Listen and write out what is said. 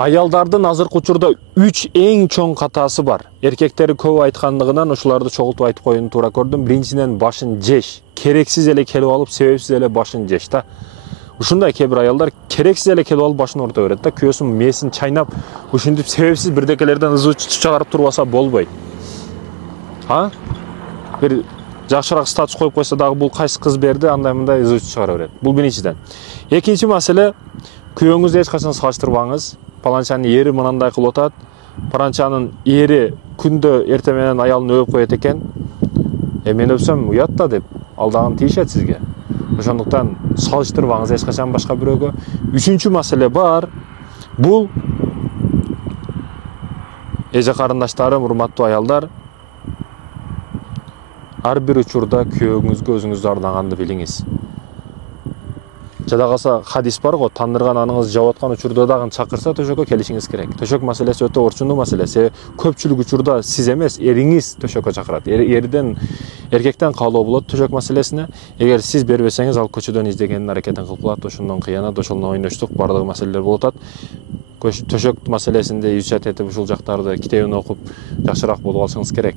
Аялдардын азыркы учурда 3 эң чоң катасы бар. Эркектери көп айткандыгынан ушуларды чогултуп айтып коюуну туура көрдүм. Биринчиден башын жеш. Керексиз эле келип алып, себепсиз эле башын жеш да. Ушундай кээ бир аялдар керексиз эле келип алып башын орто берет да. Күйөөсүн мээсин чайнап, ушинтип себепсиз бирдекелерден ызы чыгарып турбаса болбойт. Бир жакшыраак статус коюп койсо дагы бул кайсы кыз берди, андай мындай ызы чыгара берет. Бул биринчиден. Экинчи маселе, күйөөңүздү эч качан салыштырбаңыз. Паланчанын ери мынандай кылып атат, паланчанын ери күндө эртең менен аялын өөп коет экен. Мен өпсөм уят да деп алдагын тийишет сизге. Ошондуктан салыштырбаңыз эч качан башка бирөөгө. Үчүнчү маселе бар. Бул эже карындаштарым, урматтуу аялдар, ар бир учурда күйөөңүзгө өзүңүздү арнаганды билиңиз. Жада калса хадис бар го, тандырган аныңыз жап аткан учурда дагы чакырса төшөккө келишиңиз керек. Төшөк маселеси өтө орчундуу маселе. Көпчүлүк учурда сиз эмес, эриңиз төшөккө чакырат. Эркектен каалоо болот төшөк маселесине. Эгер сиз бербесеңиз, ал көчөдөн издегенин аракетин кылып калат, ошондон кыянат, ошондон ойноштук, бардыгы маселелер болуп атат. Төшөк маселесинде изучать этип ушул жактарды китебин окуп, жакшыраак болуп алышыңыз керек.